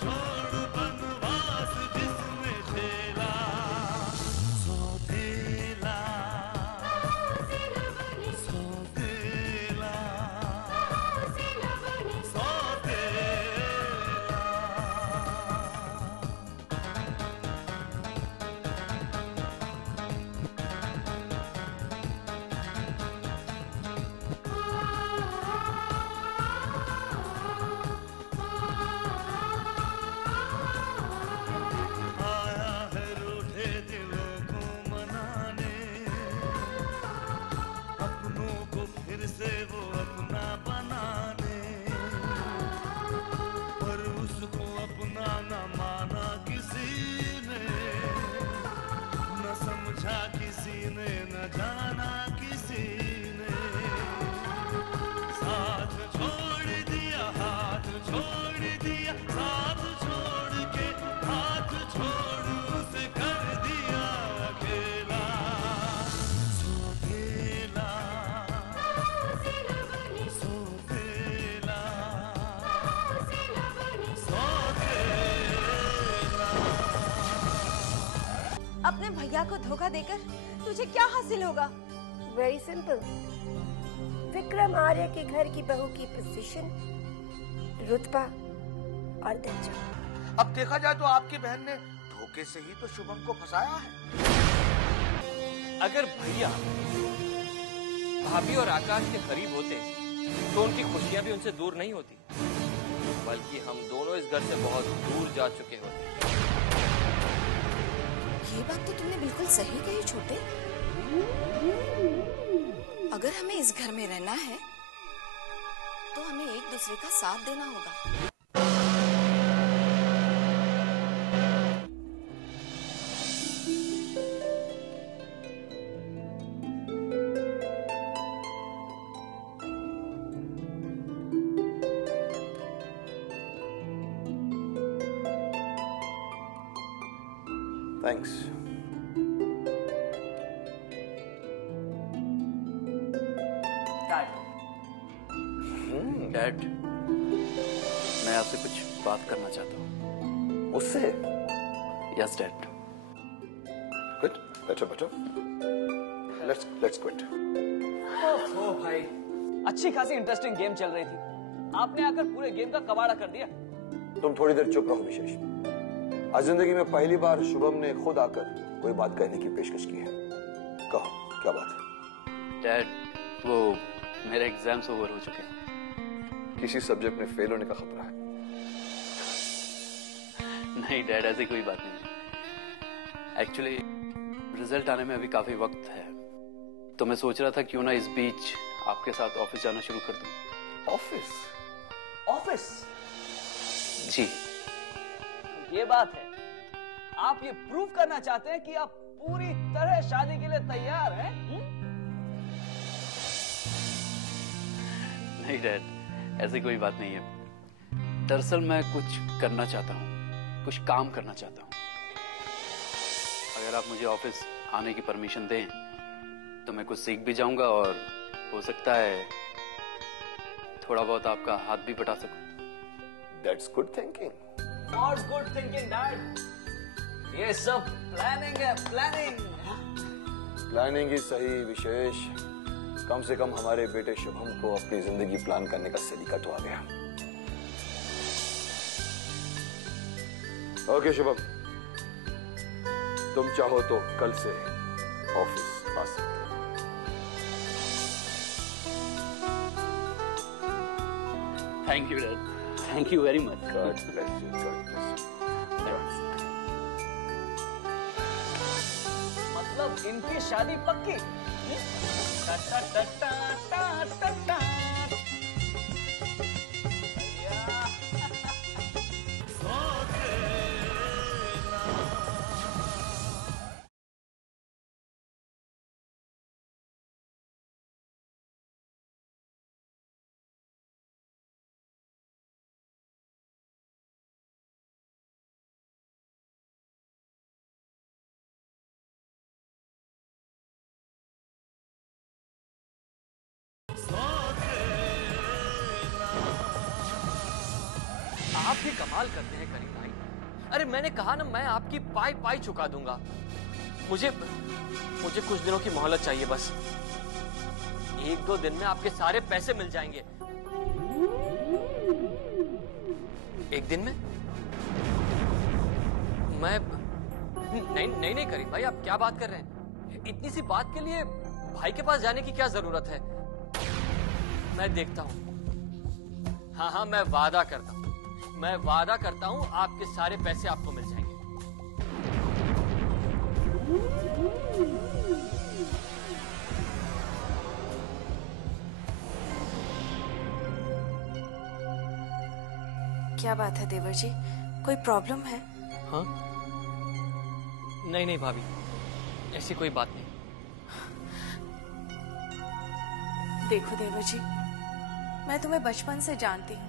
छोड़ बनवास जिसने झेला, सौतेला सौतेला आया है रूठे दिलों को मनाने, अपनों को फिर से वो अपना बनाने, पर उसको अपना न माना किसी ने, न समझा किसी ने, न जाना किसी ने, साथ छोड़ दिया, हाथ छोड़ दिया, साथ छोड़ के हाथ छोड़ उसे कर दिया अकेला, सौतेला सौतेला सौतेला। अपने भैया को धोखा देकर तुझे क्या हासिल होगा? Very simple. विक्रम आर्य के घर की बहू की पोजीशन, रुतबा और दर्जा। अब देखा जाए तो आपकी बहन ने धोखे से ही तो शुभम को फंसाया है। अगर भैया भाभी और आकाश के करीब होते तो उनकी खुशियां भी उनसे दूर नहीं होती, बल्कि हम दोनों इस घर से बहुत दूर जा चुके होते। ये बात तो तुमने बिल्कुल सही कही छोटे। अगर हमें इस घर में रहना है तो हमें एक दूसरे का साथ देना होगा। थैंक्स। डैड, मैं आपसे कुछ बात करना चाहता हूँ। उससे? Yes dad. गुड, बैठो बैठो। Let's quit. ओ भाई, अच्छी खासी इंटरेस्टिंग गेम चल रही थी, आपने आकर पूरे गेम का कबाड़ा कर दिया। तुम थोड़ी देर चुप रहो विशेष। आज जिंदगी में पहली बार शुभम ने खुद आकर कोई बात कहने की पेशकश की है। कहो क्या बात है? डैड, वो मेरे एग्जाम्स ओवर हो चुके हैं। किसी सब्जेक्ट में फेल होने का खतरा है? नहीं डैड, ऐसी कोई बात नहीं। एक्चुअली रिजल्ट आने में अभी काफी वक्त है, तो मैं सोच रहा था क्यों ना इस बीच आपके साथ ऑफिस जाना शुरू कर दूं। ऑफिस? ऑफिस? जी। ये बात है, आप ये प्रूव करना चाहते हैं कि आप पूरी तरह शादी के लिए तैयार हैं? नहीं डैड, ऐसी कोई बात नहीं है। दरअसल मैं कुछ करना चाहता हूँ, कुछ काम करना चाहता हूँ। अगर आप मुझे ऑफिस आने की परमिशन दें तो मैं कुछ सीख भी जाऊंगा और हो सकता है थोड़ा बहुत आपका हाथ भी बटा सकूं। That's good thinking. What's good thinking, Dad? ये सब प्लानिंग है, प्लानिंग। प्लानिंग ही सही विशेष, कम से कम हमारे बेटे शुभम को अपनी जिंदगी प्लान करने का सलीका तो आ गया। ओके शुभम, तुम चाहो तो कल से ऑफिस आ सकते हो। Thank you dad, thank you very much. God bless you, God bless you. मतलब इनकी शादी पक्की? टा टा टा टा टा टा टा। कमाल करते हैं करीम भाई। अरे मैंने कहा ना, मैं आपकी पाई पाई चुका दूंगा। मुझे कुछ दिनों की मोहलत चाहिए बस। 1-2 दिन में आपके सारे पैसे मिल जाएंगे। 1 दिन में? मैं नहीं करीम भाई, आप क्या बात कर रहे हैं? इतनी सी बात के लिए भाई के पास जाने की क्या जरूरत है? मैं देखता हूं। हाँ, मैं वादा करता हूं आपके सारे पैसे आपको मिल जाएंगे। क्या बात है देवर जी, कोई प्रॉब्लम है? हाँ? नहीं भाभी, ऐसी कोई बात नहीं। देखो देवर जी, मैं तुम्हें बचपन से जानती हूँ।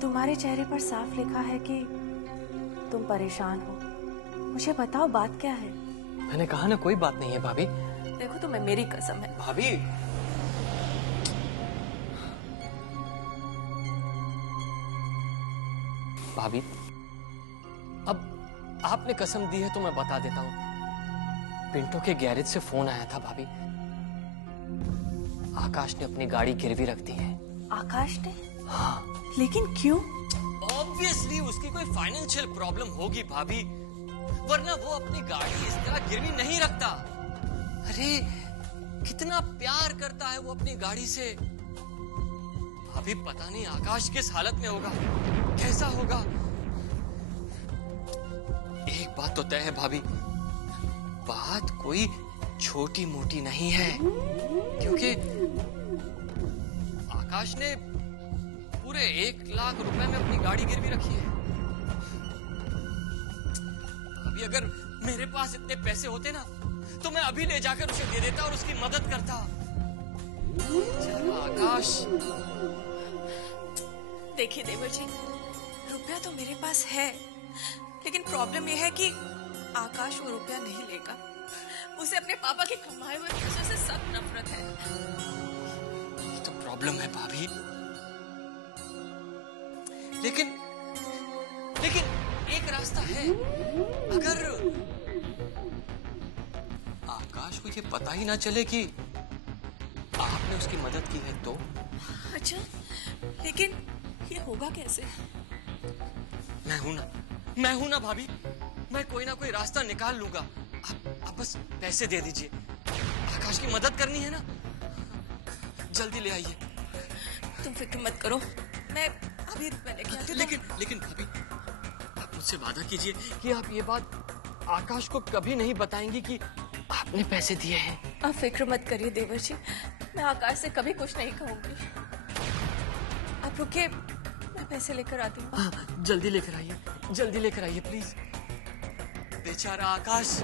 तुम्हारे चेहरे पर साफ लिखा है कि तुम परेशान हो। मुझे बताओ बात क्या है? मैंने कहा ना, कोई बात नहीं है भाभी। देखो तुम्हें मेरी कसम है। भाभी, भाभी, अब आपने कसम दी है तो मैं बता देता हूँ। पिंटो के गैरेज से फोन आया था भाभी। आकाश ने अपनी गाड़ी गिरवी रख दी है। आकाश ने? हाँ। लेकिन क्यों? ऑब्वियसली उसकी कोई फाइनेंशियल प्रॉब्लम होगी भाभी, वरना वो अपनी गाड़ी इस तरह गिरवी नहीं रखता। अरे कितना प्यार करता है वो अपनी गाड़ी से। भाभी पता नहीं आकाश किस हालत में होगा, कैसा होगा। एक बात तो तय है भाभी, बात कोई छोटी मोटी नहीं है, क्योंकि आकाश ने पूरे 1 लाख रुपए में अपनी गाड़ी गिरवी रखी है। अभी अगर मेरे पास इतने पैसे होते ना, तो मैं अभी ले जाकर उसे दे देता और उसकी मदद करता। आकाश, देखिए देवर जी, रुपया तो मेरे पास है, लेकिन प्रॉब्लम यह है कि आकाश वो रुपया नहीं लेगा। उसे अपने पापा के कमाए हुए पैसों से सख्त नफरत है। ये तो प्रॉब्लम है भाभी। लेकिन एक रास्ता है। अगर आकाश को ये पता ही ना चले कि आपने उसकी मदद की है तो? अच्छा, लेकिन ये होगा कैसे? मैं हूं ना भाभी, मैं कोई ना कोई रास्ता निकाल लूंगा। आप बस पैसे दे दीजिए। आकाश की मदद करनी है ना, जल्दी ले आइए। तुम फिक्र मत करो, मैं अभी रुपए लेके आती हूँ। लेकिन भाभी, आप मुझसे वादा कीजिए कि आप ये बात आकाश को कभी नहीं बताएंगी कि आपने पैसे दिए हैं। आप फिक्र मत करिए देवर जी, मैं आकाश से कभी कुछ नहीं कहूंगी। आप रुकिए, मैं पैसे लेकर आती हूँ। जल्दी लेकर आइए प्लीज। बेचारा आकाश।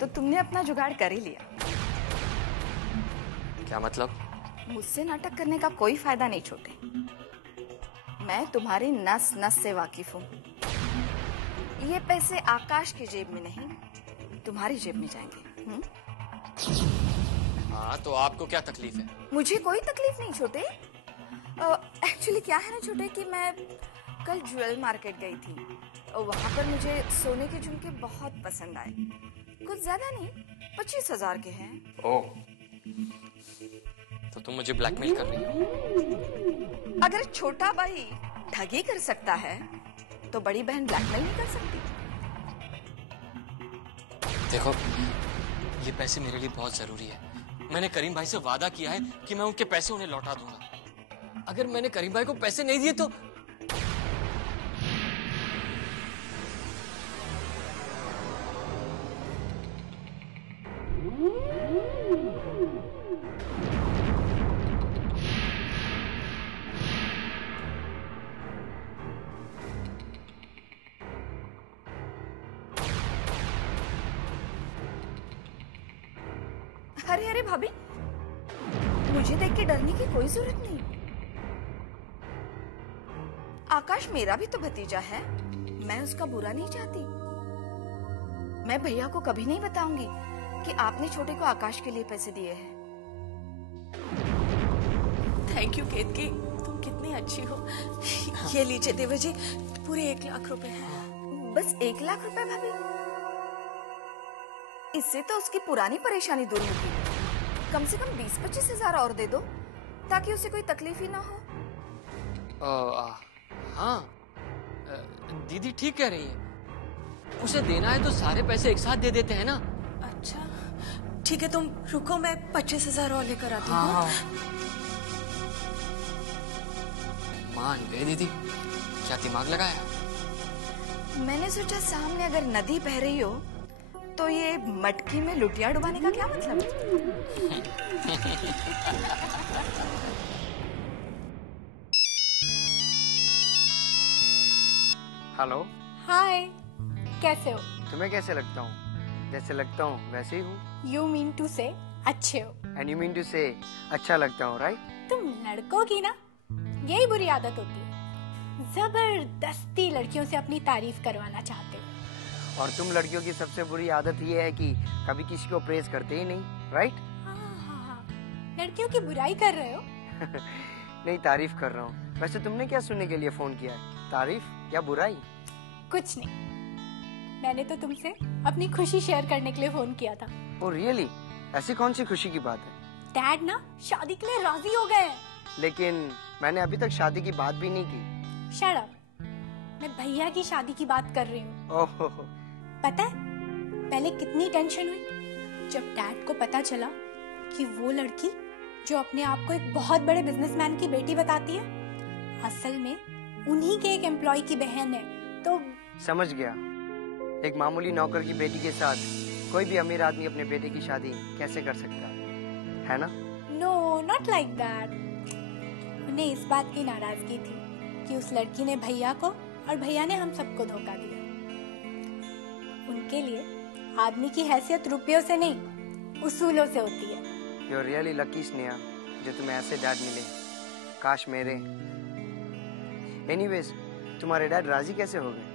तो तुमने अपना जुगाड़ कर ही लिया। क्या मतलब? मुझसे नाटक करने का कोई फायदा नहीं छोटे। मैं तुम्हारी नस नस से वाकिफ हूँ। ये पैसे आकाश की जेब में नहीं, तुम्हारी जेब में जाएंगे। हाँ, तो आपको क्या तकलीफ है? मुझे कोई तकलीफ नहीं छोटे। एक्चुअली क्या है ना छोटे कि मैं कल ज्वेल मार्केट गई थी और वहां पर मुझे सोने के झुमके बहुत पसंद आए। कुछ ज्यादा नहीं, 25,000 के हैं। ओह, तो तुम मुझे ब्लैकमेल कर रही हो? अगर छोटा भाई ठगी कर सकता है तो बड़ी बहन ब्लैकमेल नहीं कर सकती। देखो, ये पैसे मेरे लिए बहुत जरूरी है। मैंने करीम भाई से वादा किया है कि मैं उनके पैसे उन्हें लौटा दूंगा। अगर मैंने करीम भाई को पैसे नहीं दिए तो अरे अरे भाभी, मुझे देख के डरने की कोई जरूरत नहीं। आकाश मेरा भी तो भतीजा है, मैं उसका बुरा नहीं चाहती। मैं भैया को कभी नहीं बताऊंगी कि आपने छोटे को आकाश के लिए पैसे दिए हैं। थैंक यू केतकी, तुम कितनी अच्छी हो। ये लीजिए देवर जी, पूरे 1 लाख रुपए हैं। बस 1 लाख रुपए भाभी? इससे तो उसकी पुरानी परेशानी दूर होगी। कम से कम 20-25 हजार और दे दो ताकि उसे कोई तकलीफ ही ना हो। हाँ, दीदी ठीक कह रही है। उसे देना है तो सारे पैसे एक साथ दे देते हैं ना। अच्छा ठीक है, तुम रुको, मैं 25,000 और लेकर आती हूँ। हाँ। मान गए दीदी, क्या दिमाग लगाया। मैंने सोचा सामने अगर नदी बह रही हो तो ये मटकी में लुटिया डुबाने का क्या मतलब है? हेलो। हाय, कैसे हो? तुम्हें कैसे लगता हूँ? जैसे लगता हूँ वैसे ही हूँ। यू मीन टू से अच्छे हो। एंड यू मीन टू से अच्छा लगता हूँ, राइट? तुम लड़कों की ना यही बुरी आदत होती है, जबरदस्ती लड़कियों से अपनी तारीफ करवाना चाहते हो। और तुम लड़कियों की सबसे बुरी आदत ये है कि कभी किसी को प्रेज करते ही नहीं, राइट? हाँ, लड़कियों की बुराई कर रहे हो? नहीं, तारीफ कर रहा हूँ। वैसे तुमने क्या सुनने के लिए फोन किया है, तारीफ या बुराई? कुछ नहीं, मैंने तो तुमसे अपनी खुशी शेयर करने के लिए फोन किया था। Oh really? ऐसी कौन सी खुशी की बात है? डैड ना शादी के लिए राजी हो गए हैं। लेकिन मैंने अभी तक शादी की बात भी नहीं की। शट अप, मैं भैया की शादी की बात कर रही हूँ। ओह, पता है पहले कितनी टेंशन हुई जब डैड को पता चला कि वो लड़की जो अपने आप को एक बहुत बड़े बिजनेसमैन की बेटी बताती है, असल में उन्हीं के एक एम्प्लॉय की बहन है। तो समझ गया। एक मामूली नौकर की बेटी के साथ कोई भी अमीर आदमी अपने बेटे की शादी कैसे कर सकता है ना? No, not like that. उन्हें इस बात की नाराजगी थी कि उस लड़की ने भैया को और भैया ने हम सबको धोखा दिया। उनके लिए आदमी की हैसियत रुपयों से नहीं, उसूलों से होती है। You're really lucky स्नेहा, जो तुम्हें ऐसे डैड मिले। काश मेरे। Anyways, तुम्हारे डैड राजी कैसे हो गए?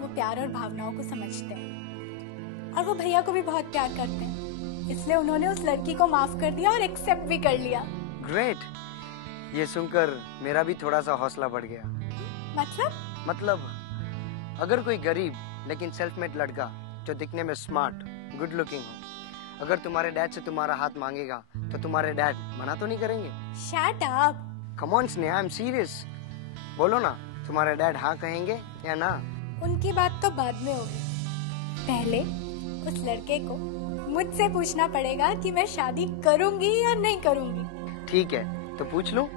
वो प्यार और भावनाओं को समझते हैं और वो भैया को भी बहुत प्यार करते हैं, इसलिए उन्होंने उस लड़की को माफ कर दिया और एक्सेप्ट भी कर लिया। ग्रेट, ये सुनकर मेरा भी थोड़ा सा हौसला बढ़ गया। मतलब अगर कोई गरीब लेकिन सेल्फ मेड लड़का जो दिखने में स्मार्ट, गुड लुकिंग हो, अगर तुम्हारे डैड से तुम्हारा हाथ मांगेगा तो तुम्हारे डैड मना तो नहीं करेंगे? Shut up. Come on Sneha, I am serious. बोलो ना, तुम्हारे डैड हाँ कहेंगे या ना? उनकी बात तो बाद में होगी, पहले उस लड़के को मुझसे पूछना पड़ेगा कि मैं शादी करूंगी या नहीं करूंगी। ठीक है, तो पूछ लो।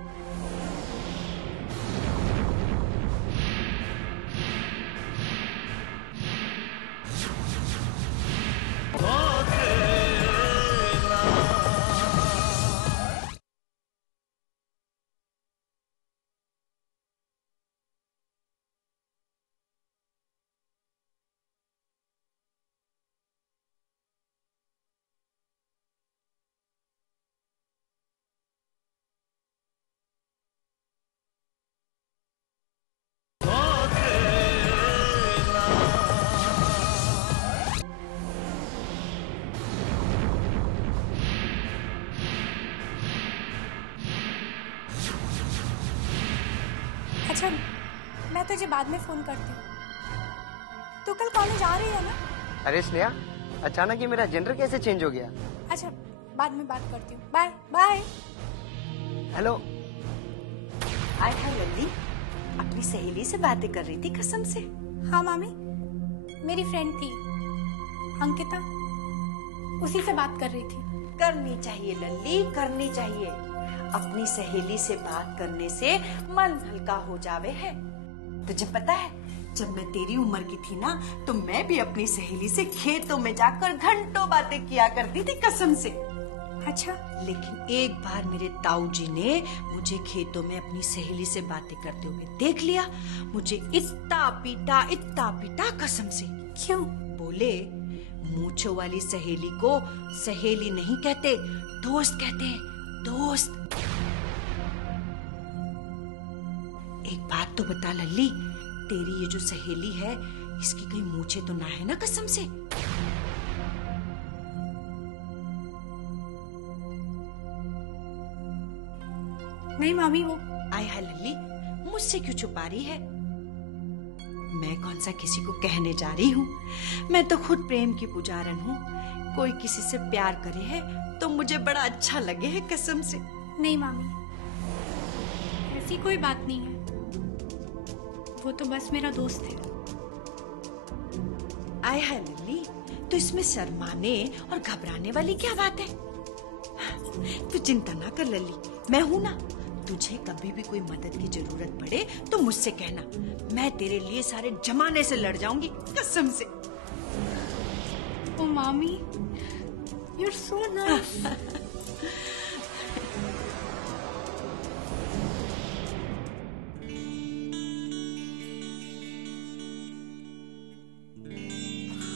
अच्छा, मैं तुझे बाद में फोन करती हूँ। तू कल कॉलेज आ रही है ना? अरे स्नेहा, अचानक ये मेरा जेंडर कैसे चेंज हो गया? अच्छा, बाद में बात करती हूँ। Bye bye. Hello. Hi Lalli, अपनी सहेली से बातें कर रही थी कसम से। हाँ मामी, मेरी फ्रेंड थी, अंकिता उसी से बात कर रही थी। करनी चाहिए लल्ली, करनी चाहिए। अपनी सहेली से बात करने से मन हल्का हो जावे है। तुझे पता है, जब मैं तेरी उम्र की थी ना, तो मैं भी अपनी सहेली से खेतों में जाकर घंटों बातें किया करती थी, कसम से। अच्छा। लेकिन एक बार मेरे ताऊ जी ने मुझे खेतों में अपनी सहेली से बातें करते हुए देख लिया। मुझे इतना पीटा कसम से। क्यों? बोले, मूंछों वाली सहेली को सहेली नहीं कहते, दोस्त कहते हैं, दोस्त। एक बात तो बता लल्ली, तेरी ये जो सहेली है, इसकी कहीं मूंछें तो ना है ना, कसम से? नहीं मामी, वो आय हाय लल्ली, मुझसे क्यों छुपा रही है? मैं कौन सा किसी को कहने जा रही हूँ। मैं तो खुद प्रेम की पुजारन हूँ। कोई किसी से प्यार करे है तो मुझे बड़ा अच्छा लगे है, कसम से। नहीं मामी, ऐसी कोई बात नहीं है। वो तो बस मेरा दोस्त है। आय हाय लल्ली, तो इसमें शर्माने और घबराने वाली क्या बात है? तू चिंता ना कर लल्ली, मैं हूं ना। तुझे कभी भी कोई मदद की जरूरत पड़े तो मुझसे कहना। मैं तेरे लिए सारे जमाने से लड़ जाऊंगी, कसम से। ओ मामी, you're so nice.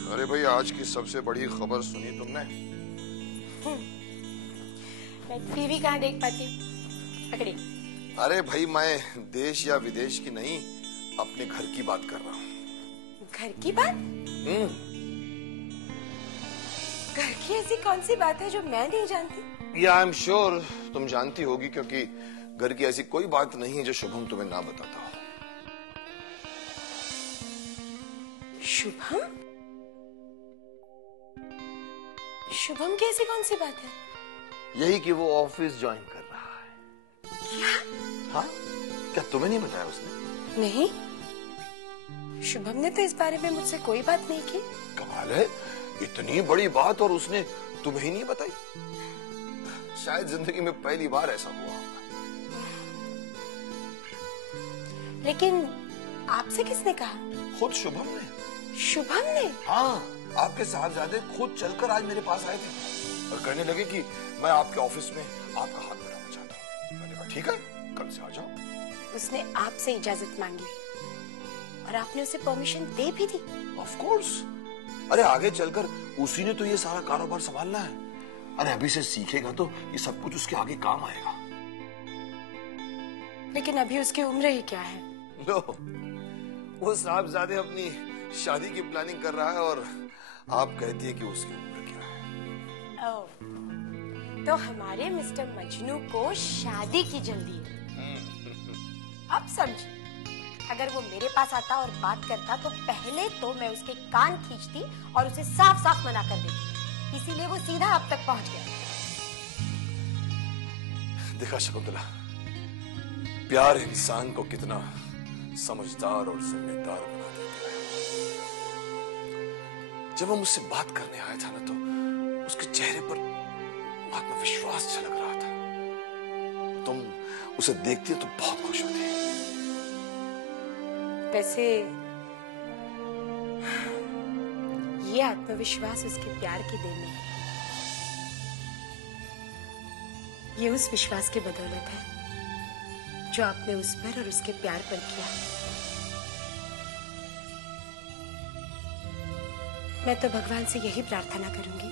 अरे भाई, आज की सबसे बड़ी खबर सुनी तुमने? मैं टीवी कहाँ देख पाती हूँ, पकड़ी। अरे भाई, मैं देश या विदेश की नहीं, अपने घर की बात कर रहा हूँ। घर की बात? घर की ऐसी कौन सी बात है जो मैं नहीं जानती? या आई एम श्योर तुम जानती होगी, क्योंकि घर की ऐसी कोई बात नहीं है जो शुभम तुम्हें ना बताता हो। शुभम? शुभम की ऐसी कौन सी बात है? यही कि वो ऑफिस ज्वाइन कर रहा है। क्या? हाँ, क्या तुम्हें नहीं बताया उसने? नहीं, शुभम ने तो इस बारे में मुझसे koई बात नहीं की। कमाल है, इतनी बड़ी बात और उसने तुम्हें ही नहीं बताई। शायद जिंदगी में पहली बार ऐसा हुआ होगा। लेकिन आपसे किसने कहा? खुद शुभम ने। शुभम ने? हाँ, आपके साहबजादे खुद चलकर आज मेरे पास आए थे और कहने लगे कि मैं आपके ऑफिस में आपका हाथ बढ़ाना चाहता हूँ। मैंने कहा ठीक है, कल से आ जाओ। उसने आपसे इजाजत मांगी और आपने उसे परमिशन दे भी दी? Of course. अरे आगे चलकर उसी ने तो ये सारा कारोबार संभालना है। अरे अभी से सीखेगा तो ये सब कुछ उसके आगे काम आएगा। लेकिन अभी उसकी उम्र ही क्या है? लो, वो साहबजादे अपनी शादी की प्लानिंग कर रहा है और आप कहती है कि उसकी उम्र क्या है। ओह, तो हमारे मिस्टर मजनू को शादी की जल्दी है। अब समझी, अगर वो मेरे पास आता और बात करता तो पहले तो मैं उसके कान खींचती और उसे साफ साफ मना कर देती। इसीलिए वो सीधा अब तक पहुंच गया। देखा शकुंतला, प्यार इंसान को कितना समझदार और जिम्मेदार बना देता है। जब वो मुझसे बात करने आया था ना, तो उसके चेहरे पर आत्मविश्वास झलक रहा था। तुम उसे देखती तो बहुत खुश होती। वैसे ये आत्मविश्वास उसके प्यार की देन है। ये उस विश्वास की बदौलत है जो आपने उस पर और उसके प्यार पर किया। मैं तो भगवान से यही प्रार्थना करूंगी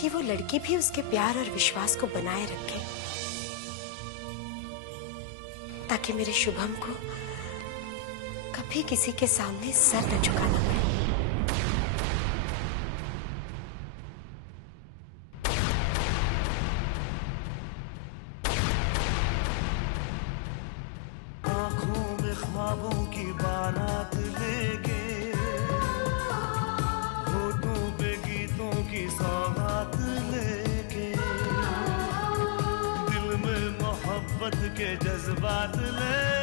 कि वो लड़की भी उसके प्यार और विश्वास को बनाए रखे, ताकि मेरे शुभम को कभी किसी के सामने सर न झुकाना पड़े। आंखों में ख्वाबों की बारात लेके, होठों पे गीतों की सौगात लेके, दिल में मोहब्बत के जज्बात ले